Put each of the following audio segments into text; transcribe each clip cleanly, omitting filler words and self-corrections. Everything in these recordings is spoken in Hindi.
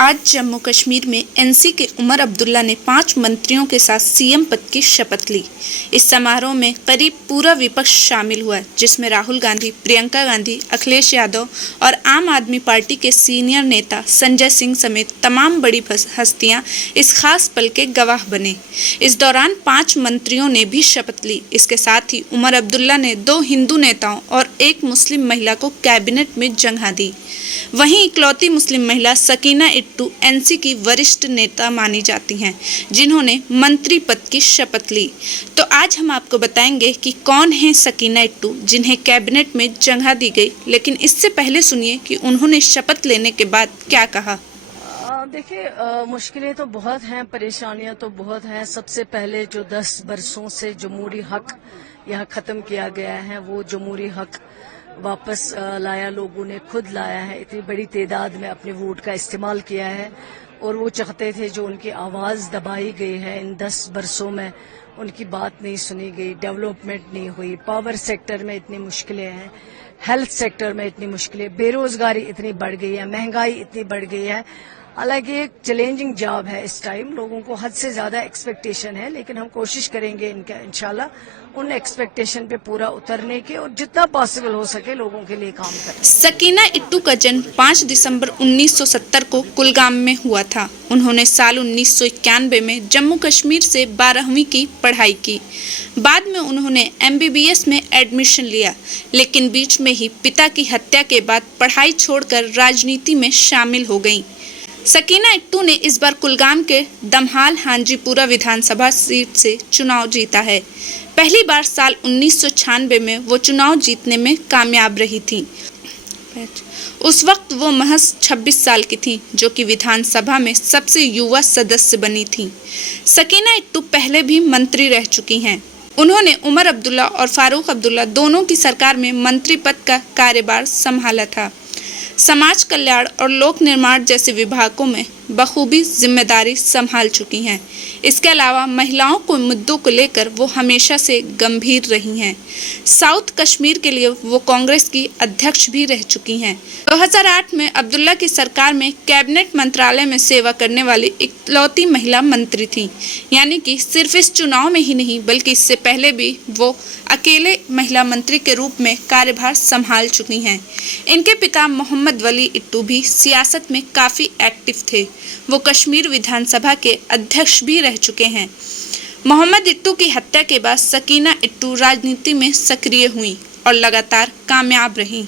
आज जम्मू कश्मीर में एनसी के उमर अब्दुल्ला ने 5 मंत्रियों के साथ सीएम पद की शपथ ली। इस समारोह में करीब पूरा विपक्ष शामिल हुआ, जिसमें राहुल गांधी, प्रियंका गांधी, अखिलेश यादव और आम आदमी पार्टी के सीनियर नेता संजय सिंह समेत तमाम बड़ी हस्तियां इस खास पल के गवाह बने। इस दौरान 5 मंत्रियों ने भी शपथ ली। इसके साथ ही उमर अब्दुल्ला ने 2 हिंदू नेताओं और 1 मुस्लिम महिला को कैबिनेट में जगह दी। वहीं इकलौती मुस्लिम महिला सकीना इट्टू एनसी की वरिष्ठ नेता मानी जाती हैं, जिन्होंने मंत्री पद की शपथ ली। तो आज हम आपको बताएंगे कि कौन है सकीना इट्टू, जिन्हें कैबिनेट में जगह दी गई। लेकिन इससे पहले सुनिए कि उन्होंने शपथ लेने के बाद क्या कहा। देखिए, मुश्किलें तो बहुत हैं, परेशानियां तो बहुत हैं। सबसे पहले जो 10 बरसों से जमहूरी हक यहाँ खत्म किया गया है, वो जमहूरी हक वापस लाया, लोगों ने खुद लाया है। इतनी बड़ी तादाद में अपने वोट का इस्तेमाल किया है और वो चाहते थे, जो उनकी आवाज़ दबाई गई है इन 10 बरसों में, उनकी बात नहीं सुनी गई, डेवलपमेंट नहीं हुई। पावर सेक्टर में इतनी मुश्किलें हैं, हेल्थ सेक्टर में इतनी मुश्किलें, बेरोजगारी इतनी बढ़ गई है, महंगाई इतनी बढ़ गई है। हालांकि एक चैलेंजिंग जॉब है इस टाइम, लोगों को हद से ज्यादा एक्सपेक्टेशन है, लेकिन हम कोशिश करेंगे इनका इंशाल्लाह उन एक्सपेक्टेशन पे पूरा उतरने के और जितना पॉसिबल हो सके लोगों के लिए काम करें। सकीना इट्टू का जन्म 5 दिसंबर 1970 को कुलगाम में हुआ था। उन्होंने साल 1991 में जम्मू कश्मीर से 12वीं की पढ़ाई की। बाद में उन्होंने MBBS में एडमिशन लिया, लेकिन बीच में ही पिता की हत्या के बाद पढ़ाई छोड़कर राजनीति में शामिल हो गईं। सकीना इट्टू ने इस बार कुलगाम के दमहाल हांजीपुरा विधानसभा सीट से चुनाव जीता है। पहली बार साल 1996 में वो चुनाव जीतने में कामयाब रही थी। उस वक्त वो महज 26 साल की थी, जो कि विधानसभा में सबसे युवा सदस्य बनी थी। सकीना इट्टू पहले भी मंत्री रह चुकी हैं। उन्होंने उमर अब्दुल्ला और फारूक अब्दुल्ला दोनों की सरकार में मंत्री पद का कार्यभार संभाला था। समाज कल्याण और लोक निर्माण जैसे विभागों में बखूबी जिम्मेदारी संभाल चुकी हैं। इसके अलावा महिलाओं को मुद्दों को लेकर वो हमेशा से गंभीर रही हैं। साउथ कश्मीर के लिए वो कांग्रेस की अध्यक्ष भी रह चुकी हैं। 2008 में अब्दुल्ला की सरकार में कैबिनेट मंत्रालय में सेवा करने वाली इकलौती महिला मंत्री थी। यानी कि सिर्फ इस चुनाव में ही नहीं, बल्कि इससे पहले भी वो अकेले महिला मंत्री के रूप में कार्यभार संभाल चुकी हैं। इनके पिता मोहम्मद वली इट्टू भी सियासत में काफ़ी एक्टिव थे। वो कश्मीर विधानसभा के अध्यक्ष भी रह चुके हैं। मोहम्मद इट्टू की हत्या के बाद सकीना इट्टू राजनीति में सक्रिय हुई और लगातार कामयाब रहीं।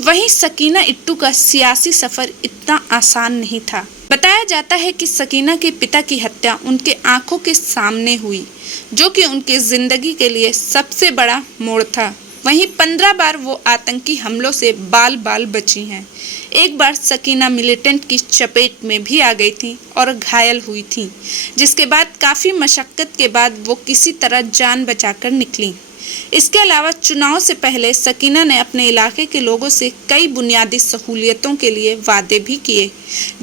वहीं सकीना इट्टू का सियासी सफर इतना आसान नहीं था। बताया जाता है कि सकीना के पिता की हत्या उनके आंखों के सामने हुई, जो कि उनकी जिंदगी के लिए सबसे बड़ा मोड़ था। वहीं 15 बार वो आतंकी हमलों से बाल बाल बची हैं। एक बार सकीना मिलिटेंट की चपेट में भी आ गई थी और घायल हुई थी, जिसके बाद काफ़ी मशक्क़त के बाद वो किसी तरह जान बचाकर निकली। इसके अलावा चुनाव से पहले सकीना ने अपने इलाके के लोगों से कई बुनियादी सहूलियतों के लिए वादे भी किए,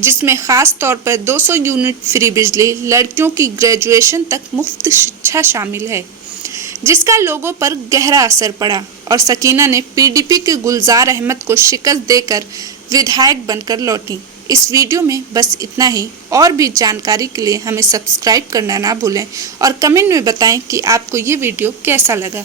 जिसमें ख़ास तौर पर 200 यूनिट फ्री बिजली, लड़कियों की ग्रेजुएशन तक मुफ्त शिक्षा शामिल है, जिसका लोगों पर गहरा असर पड़ा। और सकीना ने PDP के गुलजार अहमद को शिकस्त देकर विधायक बनकर लौटी। इस वीडियो में बस इतना ही। और भी जानकारी के लिए हमें सब्सक्राइब करना ना भूलें और कमेंट में बताएं कि आपको ये वीडियो कैसा लगा।